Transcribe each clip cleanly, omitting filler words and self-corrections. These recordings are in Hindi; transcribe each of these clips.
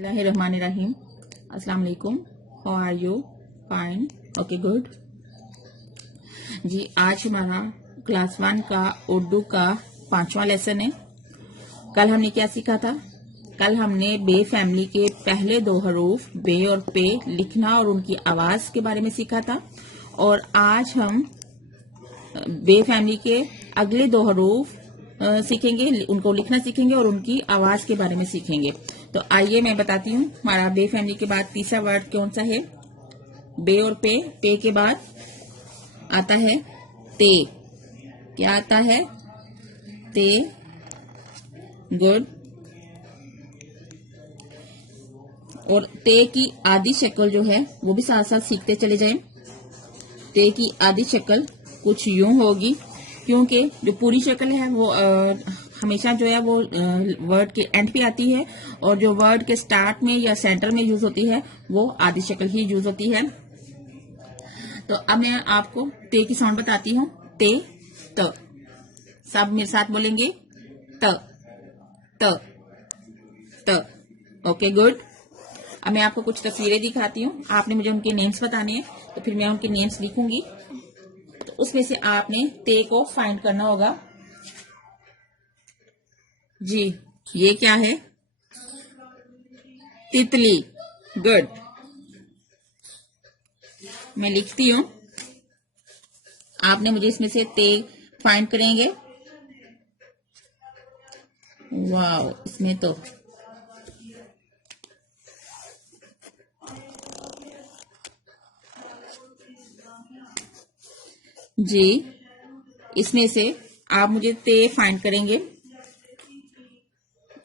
बिस्मिल्लाहिर्रहमानिर्रहीम। अस्सलाम वालेकुम। How are you? Fine. Okay, good. जी, आज हमारा क्लास 1 का उर्दू का 5वां लेसन है। कल हमने क्या सीखा था? कल हमने बे फैमिली के पहले 2 हरूफ बे और पे लिखना और उनकी आवाज के बारे में सीखा था। और आज हम बे फैमिली के अगले 2 हरूफ सीखेंगे, उनको लिखना सीखेंगे और उनकी आवाज के बारे में सीखेंगे। तो आइए मैं बताती हूँ हमारा बे फैमिली के बाद तीसरा वर्ड कौन सा है। बे और पे। पे के बाद आता है ते। क्या आता है? ते। गुड। और ते की आधी शक्ल जो है वो भी साथ साथ सीखते चले जाएं। ते की आधी शक्ल कुछ यूं होगी, क्योंकि जो पूरी शक्ल है वो हमेशा जो है वो वर्ड के एंड पे आती है, और जो वर्ड के स्टार्ट में या सेंटर में यूज होती है वो आधी शक्ल ही यूज होती है। तो अब मैं आपको ते की साउंड बताती हूँ। ते, त। सब मेरे साथ बोलेंगे। त, त, त। Okay, good. अब मैं आपको कुछ तस्वीरें दिखाती हूँ, आपने मुझे उनके नेम्स बताने हैं, तो फिर मैं उनके नेम्स लिखूंगी, तो उसमें से आपने ते को फाइंड करना होगा। जी, ये क्या है? तितली। गुड। मैं लिखती हूँ, आपने मुझे इसमें से ते फाइंड करेंगे। वाव, इसमें तो जी, इसमें से आप मुझे ते फाइंड करेंगे।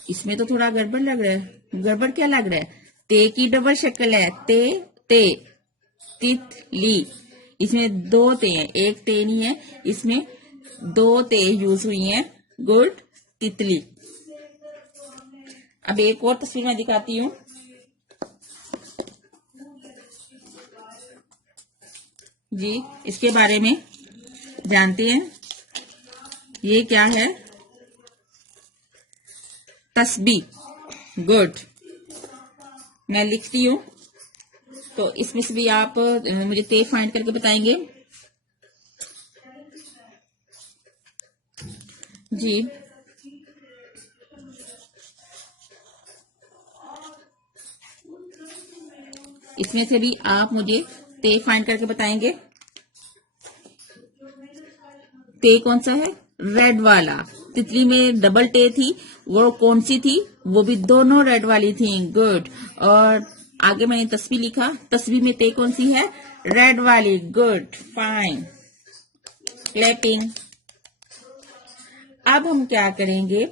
इसमें तो थोड़ा गड़बड़ लग रहा है। गड़बड़ क्या लग रहा है? ते की डबल शक्ल है। ते, ते, तितली। इसमें 2 ते हैं, एक ते नहीं है। इसमें 2 ते यूज हुई हैं। गुड। तितली। अब एक और तस्वीर मैं दिखाती हूँ। जी, इसके बारे में जानते हैं। ये क्या है? तस्बीह। गुड। मैं लिखती हूँ, तो इसमें से भी आप मुझे ते फाइंड करके बताएंगे। जी, इसमें से भी आप मुझे ते फाइंड करके बताएंगे। ते कौन सा है? रेड वाला। तितली में डबल टे थी, वो कौन सी थी? वो भी दोनों रेड वाली थी। गुड। और आगे मैंने तस्वीर लिखा, तस्वीर में ते कौन सी है? रेड वाली। Good, fine, clapping. अब हम क्या करेंगे?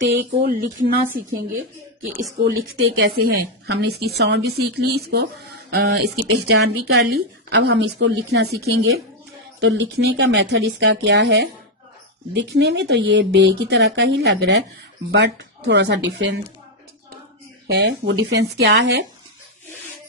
ते को लिखना सीखेंगे कि इसको लिखते कैसे हैं। हमने इसकी साउंड भी सीख ली, इसकी पहचान भी कर ली। अब हम इसको लिखना सीखेंगे। तो लिखने का मेथड इसका क्या है? दिखने में तो ये बे की तरह का ही लग रहा है, बट थोड़ा सा डिफरेंस है। वो डिफरेंस क्या है?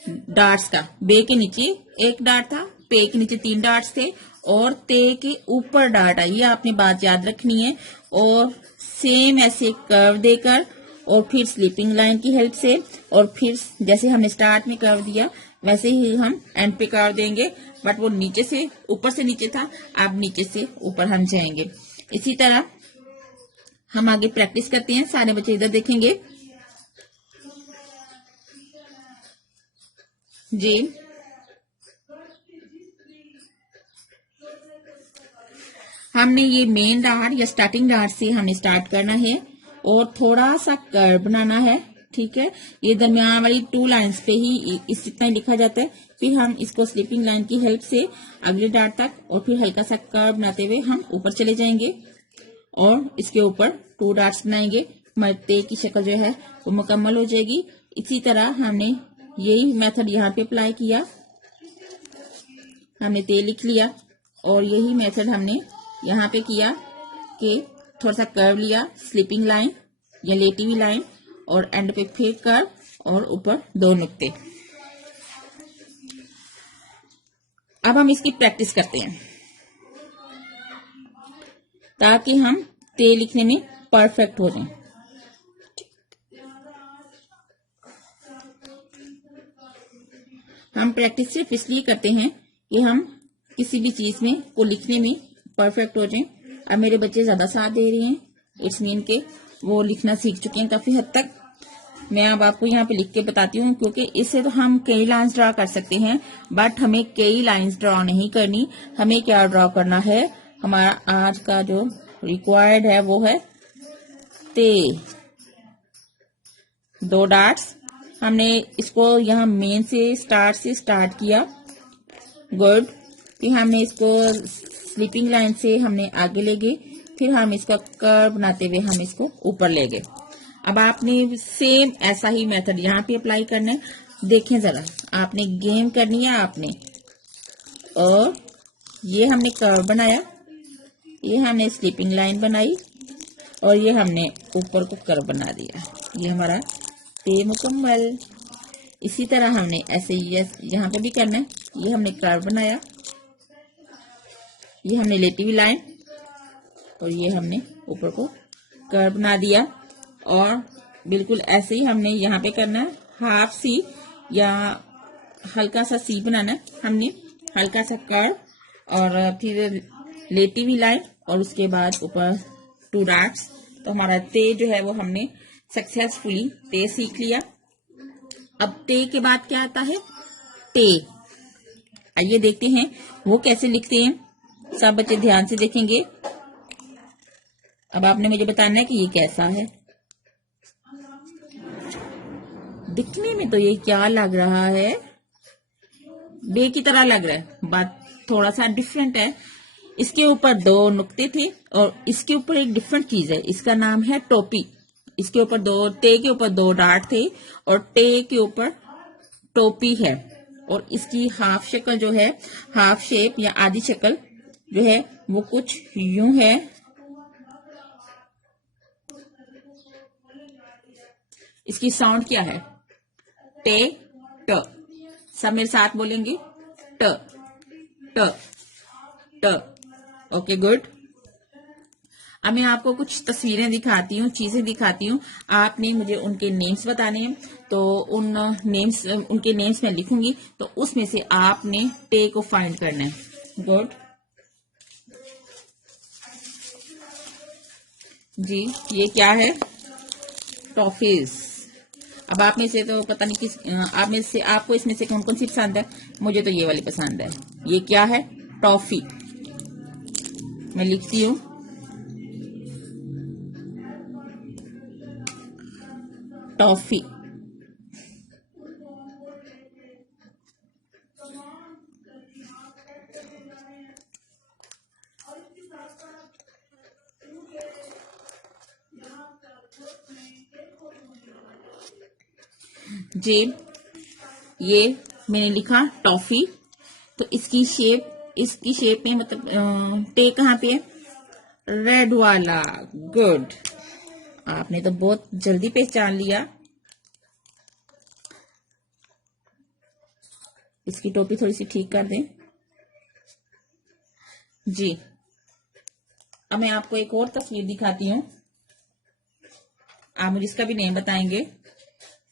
डार्ट्स का। बे के नीचे 1 डार्ट था, पे के नीचे 3 डार्ट्स थे, और ते के ऊपर डार्ट आई। ये आपने बात याद रखनी है। और सेम ऐसे कर्व देकर, और फिर स्लीपिंग लाइन की हेल्प से, और फिर जैसे हमने स्टार्ट में कर्व दिया वैसे ही हम एंड पे कर्व देंगे। बट वो नीचे से ऊपर से नीचे था, अब नीचे से ऊपर हम जाएंगे। इसी तरह हम आगे प्रैक्टिस करते हैं। सारे बच्चे इधर देखेंगे। जी, हमने ये मेन डार्ट या स्टार्टिंग डार्ट से हमने स्टार्ट करना है, और थोड़ा सा कर्व बनाना है। ठीक है, ये दरमियान वाली 2 लाइंस पे ही इस इतना ही लिखा जाता है। फिर हम इसको स्लीपिंग लाइन की हेल्प से अगले डार्ट तक, और फिर हल्का सा कर्व बनाते हुए हम ऊपर चले जाएंगे, और इसके ऊपर 2 डार्ट्स बनाएंगे। मरते की शक्ल जो है वो मुकम्मल हो जाएगी। इसी तरह हमने यही मेथड यहाँ पे अप्लाई किया। हमने ते लिख लिया, और यही मेथड हमने यहाँ पे किया कि थोड़ा सा कर्व लिया, स्लीपिंग लाइन या लेटी हुई लाइन, और एंड पे फिर कर्व, और ऊपर 2 नुक्ते। अब हम इसकी प्रैक्टिस करते हैं ताकि हम ते लिखने में परफेक्ट हो जाएं। हम प्रैक्टिस सिर्फ इसलिए करते हैं कि हम किसी भी चीज में को लिखने में परफेक्ट हो जाएं। अब मेरे बच्चे ज्यादा साथ दे रहे हैं, इट्स मीन के वो लिखना सीख चुके हैं काफी हद तक। मैं अब आपको यहाँ पे लिख के बताती हूँ, क्योंकि इससे तो हम कई लाइंस ड्रा कर सकते हैं, बट हमें कई लाइंस ड्रॉ नहीं करनी। हमें क्या ड्रॉ करना है, हमारा आज का जो रिक्वायर्ड है वो है ते। 2 डॉट्स। हमने इसको यहाँ मेन से स्टार्ट किया, गुड। फिर हमने इसको स्लीपिंग लाइन से हमने आगे ले गए, फिर हम इसका कर्व बनाते हुए हम इसको ऊपर ले गए। अब आपने सेम ऐसा ही मेथड यहाँ पे अप्लाई करना है। देखें जरा, आपने गेम करनी है आपने, और ये हमने कर्व बनाया, ये हमने स्लीपिंग लाइन बनाई, और ये हमने ऊपर को कर्व बना दिया। ये हमारा पे मुकम्मल। इसी तरह हमने ऐसे यहाँ पे भी करना है। ये हमने कर्व बनाया, ये हमने लेटी हुई लाइन, और ये हमने ऊपर को कर्व बना दिया। और बिल्कुल ऐसे ही हमने यहाँ पे करना है, हाफ सी या हल्का सा सी बनाना है। हमने हल्का सा कर्व और फिर लेटी हुई लाइन, और उसके बाद ऊपर 2 डॉट्स। तो हमारा ते जो है वो हमने सक्सेसफुली ते सीख लिया। अब ते के बाद क्या आता है, टे। आइए देखते हैं वो कैसे लिखते हैं। सब बच्चे ध्यान से देखेंगे। अब आपने मुझे बताना है कि ये कैसा है। दिखने में तो ये क्या लग रहा है, बे की तरह लग रहा है, बात थोड़ा सा डिफरेंट है। इसके ऊपर 2 नुक्ते थे, और इसके ऊपर एक डिफरेंट चीज है, इसका नाम है टोपी। इसके ऊपर टे के ऊपर 2 डॉट थे, और टे के ऊपर टोपी है। और इसकी हाफ शक्ल जो है, हाफ शेप या आधी शक्ल जो है वो कुछ यूं है। इसकी साउंड क्या है, टे ट। सब मेरे साथ बोलेंगे, ट ट ट। Okay, good. अब मैं आपको कुछ तस्वीरें दिखाती हूँ, चीजें दिखाती हूँ। आपने मुझे उनके नेम्स बताने हैं, तो उनके नेम्स मैं लिखूंगी, तो उसमें से आपने टे को फाइंड करना है। गुड जी। ये क्या है, टॉफीज। अब आप में से तो पता नहीं आपको इसमें से कौन कौन सी पसंद है। मुझे तो ये वाली पसंद है। ये क्या है, टॉफी। मैं लिखती हूँ, टॉफी। जी, ये मैंने लिखा टॉफी। तो इसकी शेप में मतलब टे कहाँ पे है, रेड वाला। गुड, आपने तो बहुत जल्दी पहचान लिया। इसकी टोपी थोड़ी सी ठीक कर दें जी। अब मैं आपको एक और तस्वीर दिखाती हूँ, आप मुझे इसका भी नेम बताएंगे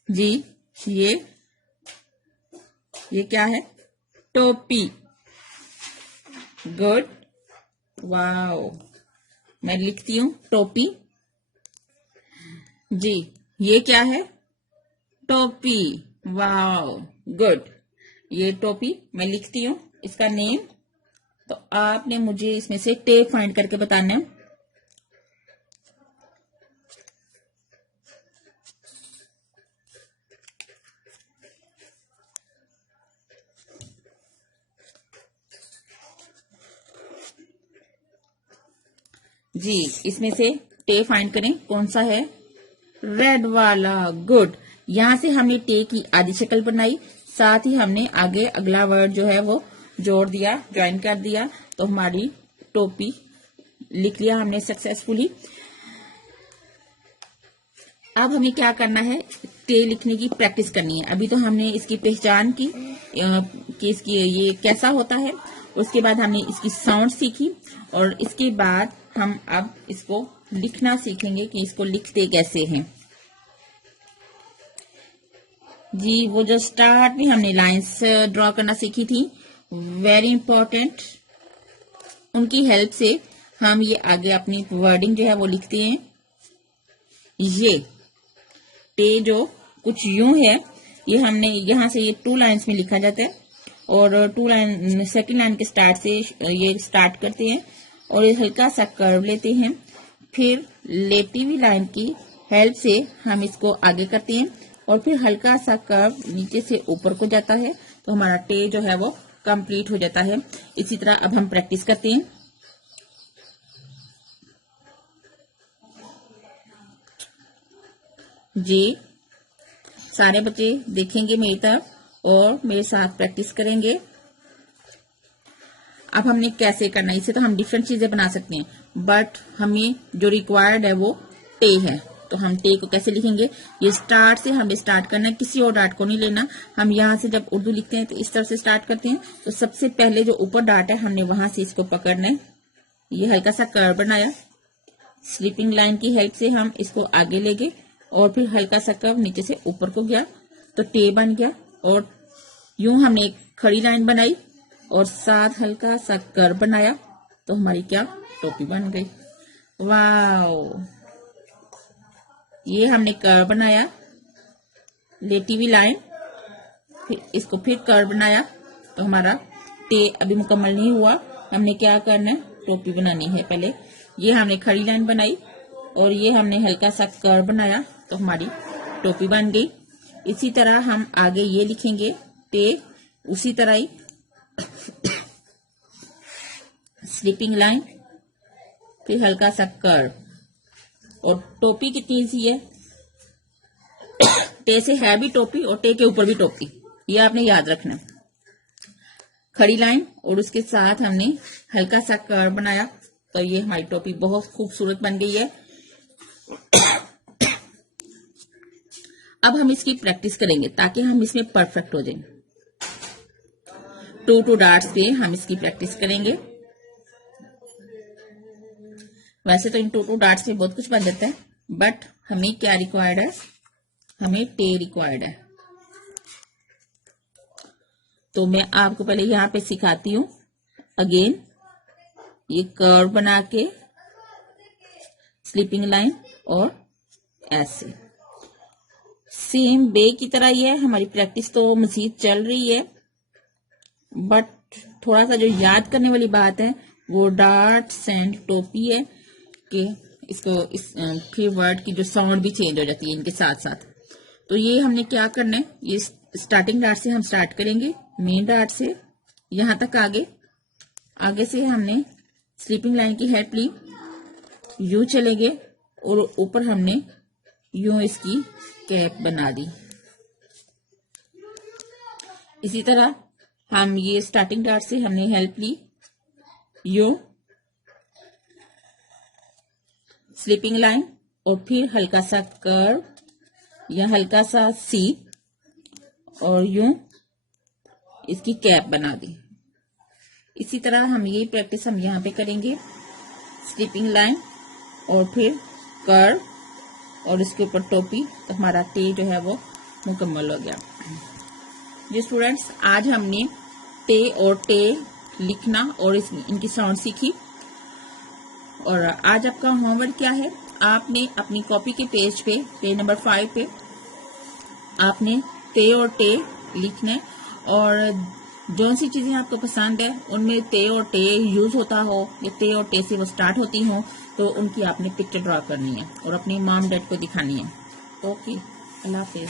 जी। ये क्या है, टोपी। Good, wow. मैं लिखती हूँ टोपी जी। ये क्या है, टोपी। Wow, good. ये टोपी मैं लिखती हूँ, इसका नेम। तो आपने मुझे इसमें से टे फाइंड करके बताना है। जी, इसमें से टे फाइंड करें, कौन सा है, रेड वाला। गुड। यहां से हमने टे की आधी शक्ल बनाई, साथ ही हमने आगे अगला वर्ड जो है वो जोड़ दिया, ज्वाइन कर दिया। तो हमारी टोपी लिख लिया हमने सक्सेसफुली। अब हमें क्या करना है, टे लिखने की प्रैक्टिस करनी है। अभी तो हमने इसकी पहचान की कि इसकी ये कैसा होता है, उसके बाद हमने इसकी साउंड सीखी, और इसके बाद हम अब इसको लिखना सीखेंगे कि इसको लिखते कैसे हैं। जी वो जो स्टार्ट में हमने लाइंस ड्रॉ करना सीखी थी, वेरी इंपॉर्टेंट, उनकी हेल्प से हम ये आगे अपनी वर्डिंग जो है वो लिखते हैं। ये टे जो कुछ यूं है, ये हमने यहां से ये 2 लाइन्स में लिखा जाता है और 2 लाइन सेकंड लाइन के स्टार्ट से ये स्टार्ट करते हैं और ये हल्का सा कर्व लेते हैं, फिर लेटी हुई लाइन की हेल्प से हम इसको आगे करते हैं और फिर हल्का सा कर्व नीचे से ऊपर को जाता है, तो हमारा टे जो है वो कंप्लीट हो जाता है। इसी तरह अब हम प्रैक्टिस करते हैं। जी सारे बच्चे देखेंगे मेरी तरफ और मेरे साथ प्रैक्टिस करेंगे। अब हमने कैसे करना है, इसे तो हम डिफरेंट चीजें बना सकते हैं, बट हमें जो रिक्वायर्ड है वो टे है। तो हम टे को कैसे लिखेंगे, ये स्टार्ट से हमें स्टार्ट करना है, किसी और डाट को नहीं लेना। हम यहाँ से जब उर्दू लिखते हैं तो इस तरफ से स्टार्ट करते हैं, तो सबसे पहले जो ऊपर डाट है हमने वहां से इसको पकड़ना है। ये हल्का सा कर्व बनाया, स्लीपिंग लाइन की हेल्प से हम इसको आगे ले गए और फिर हल्का सा कर्व नीचे से ऊपर को गया, तो टे बन गया। और यूं हमने एक खड़ी लाइन बनाई और साथ हल्का सा कर्व बनाया, तो हमारी क्या टोपी बन गई। वाओ, ये हमने कर्व बनाया, लेटी हुई लाइन, फिर इसको फिर कर्व बनाया, तो हमारा टे अभी मुकम्मल नहीं हुआ। हमने क्या करना है, टोपी बनानी है पहले। ये हमने खड़ी लाइन बनाई और ये हमने हल्का सा कर्व बनाया, तो हमारी टोपी बन गई। इसी तरह हम आगे ये लिखेंगे टे, उसी तरह ही स्लीपिंग लाइन, फिर हल्का सा कर्व। और टोपी कितनी ईजी है, टे से है भी टोपी और टे के ऊपर भी टोपी, ये आपने याद रखना। खड़ी लाइन और उसके साथ हमने हल्का सा कर्व बनाया, तो ये हमारी टोपी बहुत खूबसूरत बन गई है। अब हम इसकी प्रैक्टिस करेंगे ताकि हम इसमें परफेक्ट हो जाएं। 2 डार्ट्स पे हम इसकी प्रैक्टिस करेंगे। वैसे तो इन 2 डार्ट्स में बहुत कुछ बन जाता है, बट हमें क्या रिक्वायर्ड है, हमें टे रिक्वायर्ड है। तो मैं आपको पहले यहाँ पे सिखाती हूँ। अगेन ये कर्व बना के स्लीपिंग लाइन और ऐसे सेम बे की तरह ही है। हमारी प्रैक्टिस तो मजीद चल रही है, बट थोड़ा सा जो याद करने वाली बात है वो डार्ट्स एंड टोपी है कि इसको फिर वर्ड की जो साउंड भी चेंज हो जाती है इनके साथ साथ। तो ये हमने क्या करना है, ये स्टार्टिंग डार्ट से हम स्टार्ट करेंगे, मेन डार्ट से यहां तक आगे से हमने स्लीपिंग लाइन की हेल्प ली, यूं चले गए और ऊपर हमने यूं इसकी कैप बना दी। इसी तरह हम ये स्टार्टिंग डार्ट से हमने हेल्प ली, यूं स्लीपिंग लाइन और फिर हल्का सा कर्व या हल्का सा सी और यूं इसकी कैप बना दी। इसी तरह हम ये प्रैक्टिस हम यहाँ पे करेंगे, स्लीपिंग लाइन और फिर कर्व और इसके ऊपर टोपी, तो हमारा टे जो है वो मुकम्मल हो गया। जी स्टूडेंट्स, आज हमने टे और टे लिखना और इनकी साउंड सीखी। और आज आपका होमवर्क क्या है, आपने अपनी कॉपी के पेज नंबर 5 पे आपने टे और टे लिखना है और जो सी चीजें आपको पसंद है उनमें टे और टे यूज होता हो या टे और टे से वो स्टार्ट होती हो, तो उनकी आपने पिक्चर ड्रॉ करनी है और अपनी मॉम डैड को दिखानी है। ओके, अल्लाह हाफिज।